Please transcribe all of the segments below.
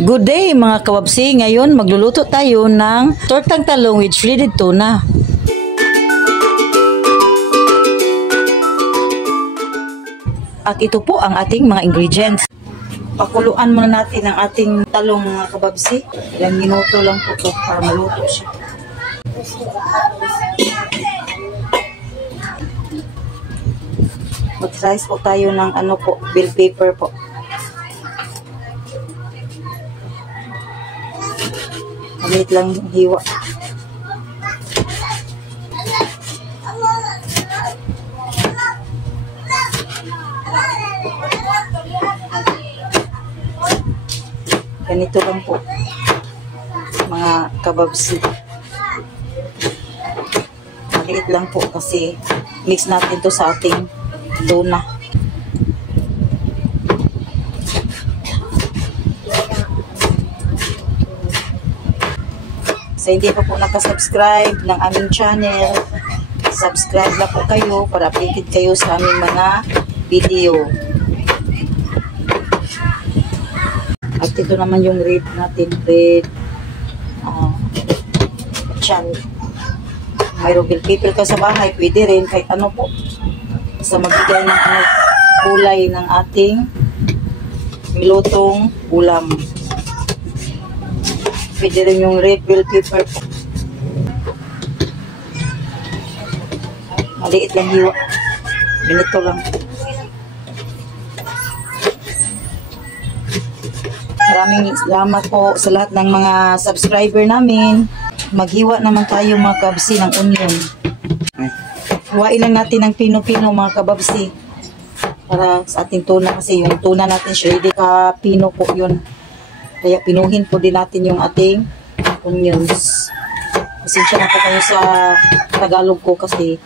Good day mga kababsi, ngayon magluluto tayo ng tortang talong with shredded tuna. At ito po ang ating mga ingredients. Pakuluan muna natin ang ating talong mga kababsi. Ilang minuto lang po ito para maluto siya. Mag-slice po tayo ng bell pepper po. Maliit lang hiwa. Ganito lang po mga kababsi. Maliit lang po kasi mix natin to sa ating tuna. Sa hindi pa po nakasubscribe ng aming channel, subscribe na po kayo para updated kayo sa aming mga video. At ito naman yung rib natin, rib chan. Mayroong bell pepper ka sa bahay, pwede rin kahit ano po. Sa magbigay ng kulay ng ating nilutong ulam. Pwede rin yung red bell pepper po. Maliit lang hiwa. Ganito lang. Maraming salamat po sa lahat ng mga subscriber namin. Maghiwa naman tayo mga kababsi ng onion. Hiwain lang natin ng pino-pino mga kababsi. Para sa ating tuna kasi yung tuna natin shredded ka pino po yun. Kaya pinuhin po din natin yung ating onions. Pasensya na po kayo sa Tagalog ko kasi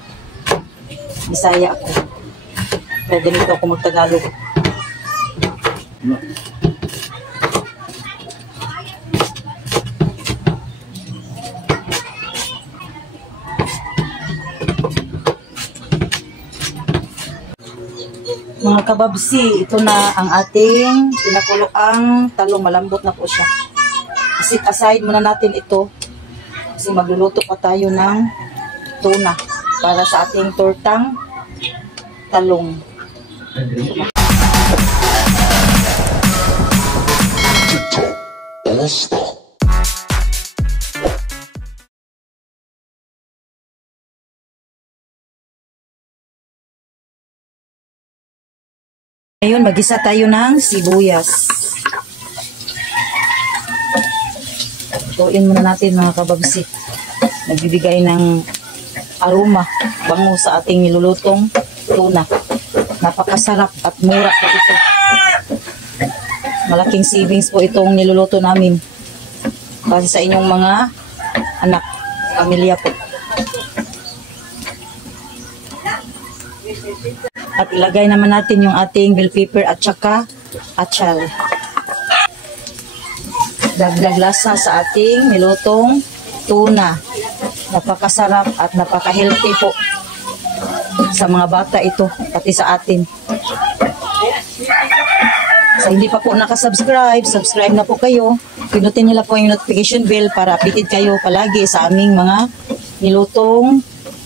Bisaya ako. Kaya ganito ako mag-Tagalog. Mga kababsi, ito na ang ating pinakuloang talong. Malambot na po siya. Set aside muna natin ito kasi magluluto pa tayo ng tuna para sa ating tortang talong. Ngayon, mag-isa tayo ng sibuyas. Tuin muna natin mga kababsi. Nagbibigay ng aroma, bango sa ating nilulutong tuna. Napakasarap at mura po ito. Malaking savings po itong niluluto namin. Kasi sa inyong mga anak, pamilya po. At ilagay naman natin yung ating bell pepper at saka achal. Dagdag lasa sa ating nilutong tuna. Napakasarap at napaka-healthy po sa mga bata ito, pati sa atin. Sa hindi pa po nakasubscribe, subscribe na po kayo. Pinutin nila po yung notification bell para updated kayo palagi sa aming mga nilutong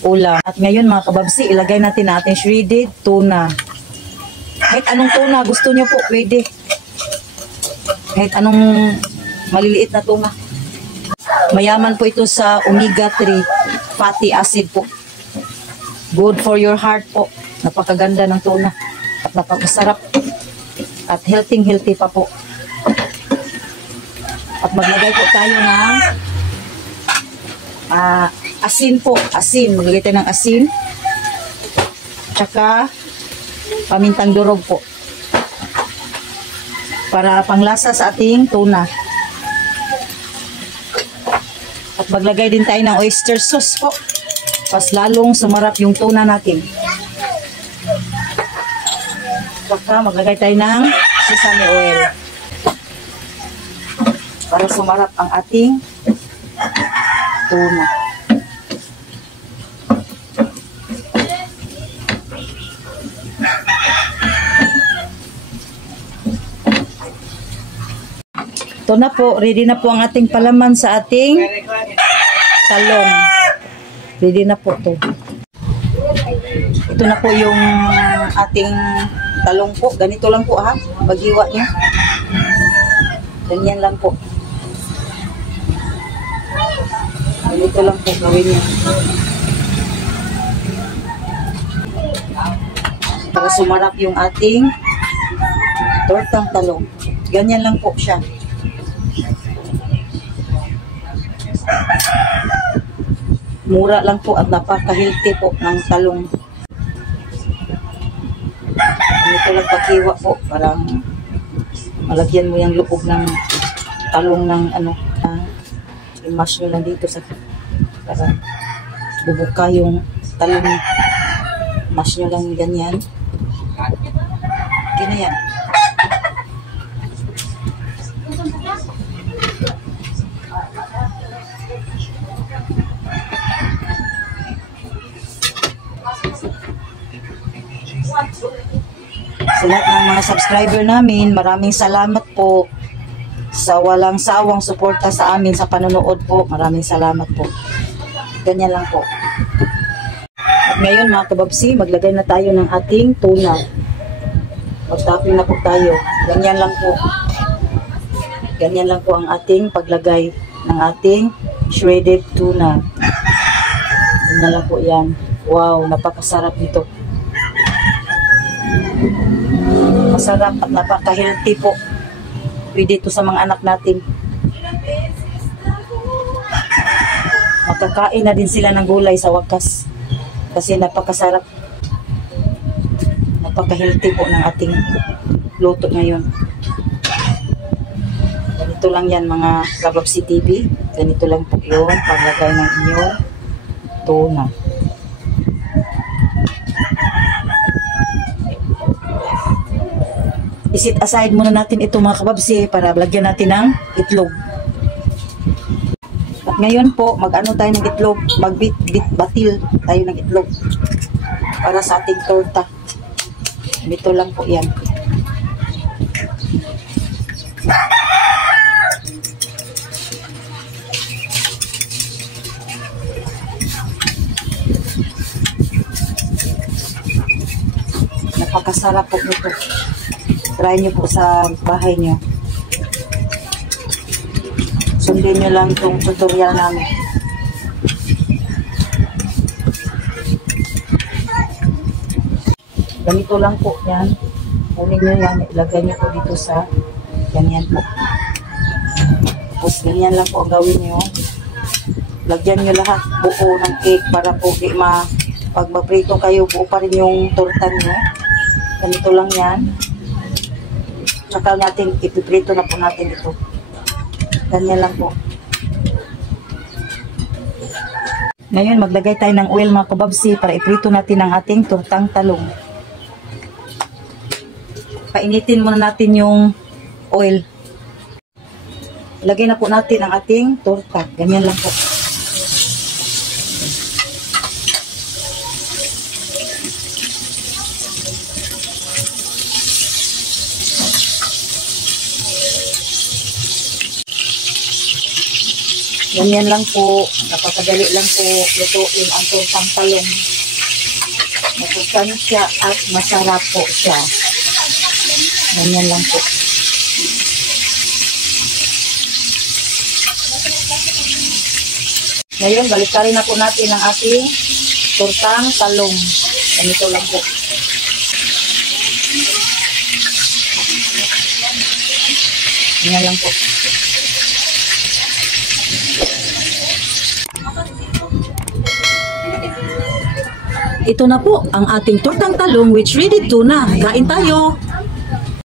ulam. At ngayon mga kababsi, ilagay natin natin shredded tuna. Kahit anong tuna gusto nyo po, pwede. Kahit anong maliliit na tuna. Mayaman po ito sa omega-3 fatty acid po. Good for your heart po. Napakaganda ng tuna. At napakasarap. At healthy pa po. At maglagay po tayo ng asin po. Asin. Maglagay tayo ng asin. Tsaka pamintang durog po. Para panglasa sa ating tuna. At maglagay din tayo ng oyster sauce po. Pas lalong sumarap yung tuna natin. Tsaka maglagay tayo ng sesame oil. Para sumarap ang ating tuna. Ito na po, ready na po ang ating palaman sa ating talong. Ready na po to. Ito na po yung ating talong po. Ganito lang po ha, paghiwa niya. Ganyan lang po. Ganito lang po gawin niya. Para sumarap yung ating tortang talong. Ganyan lang po siya. Mura lang po at napaka-healthy po ng talong. Ganito lang paghiwa po. Parang malagyan mo yung loob ng talong ng ano. I-mash nyo lang dito sa para bubuka yung talong. Mash nyo lang ganyan. Okay na yan. Sa lahat ng mga subscriber namin, maraming salamat po sa walang sawang suporta sa amin sa panonood po. Maraming salamat po. Ganyan lang po. At ngayon mga kababsi, maglagay na tayo ng ating tuna. Mag-topping na po tayo. Ganyan lang po. Ganyan lang po ang ating paglagay ng ating shredded tuna. Ganyan lang po yan. Wow, napakasarap nito. Masarap at napaka-healthy po. Pwede ito sa mga anak natin. Makakain na din sila ng gulay sa wakas. Kasi napakasarap. Napaka-healthy po ng ating luto ngayon. Ganito lang yan mga Kababsi TV. Ganito lang po yun. Paglagay ng inyong tuna. Isit aside muna natin ito mga kababsi para lagyan natin ng itlog. At ngayon po, mag-ano tayo ng itlog, batil tayo ng itlog para sa ating torta. Dito lang po yan. Napakasarap po nito. Try nyo po sa bahay nyo. Sundin nyo lang itong tutorial namin. Ganito lang po yan. Kunin nyo yan. Ilagay nyo po dito sa ganyan po. Tapos ganyan lang po ang gawin nyo. Lagyan nyo lahat buo ng cake para po di pag maprito kayo, buo pa rin yung torta nyo. Ganito lang yan. Tsaka natin, ipiprito na po natin ito. Ganyan lang po. Ngayon, maglagay tayo ng oil mga kababsi para iprito natin ang ating tortang talong. Painitin muna natin yung oil. Lagay na po natin ang ating torta. Ganyan lang po. Ganyan lang po, napakadali lang po lutuin ang tortang talong. Masustansya at masarap po siya. Ganyan lang po. Ngayon, baliktarin na po natin ang ating tortang talong. Ganito lang po. Ganyan lang po. Ito na po ang ating tortang talong which ready to na. Kain tayo!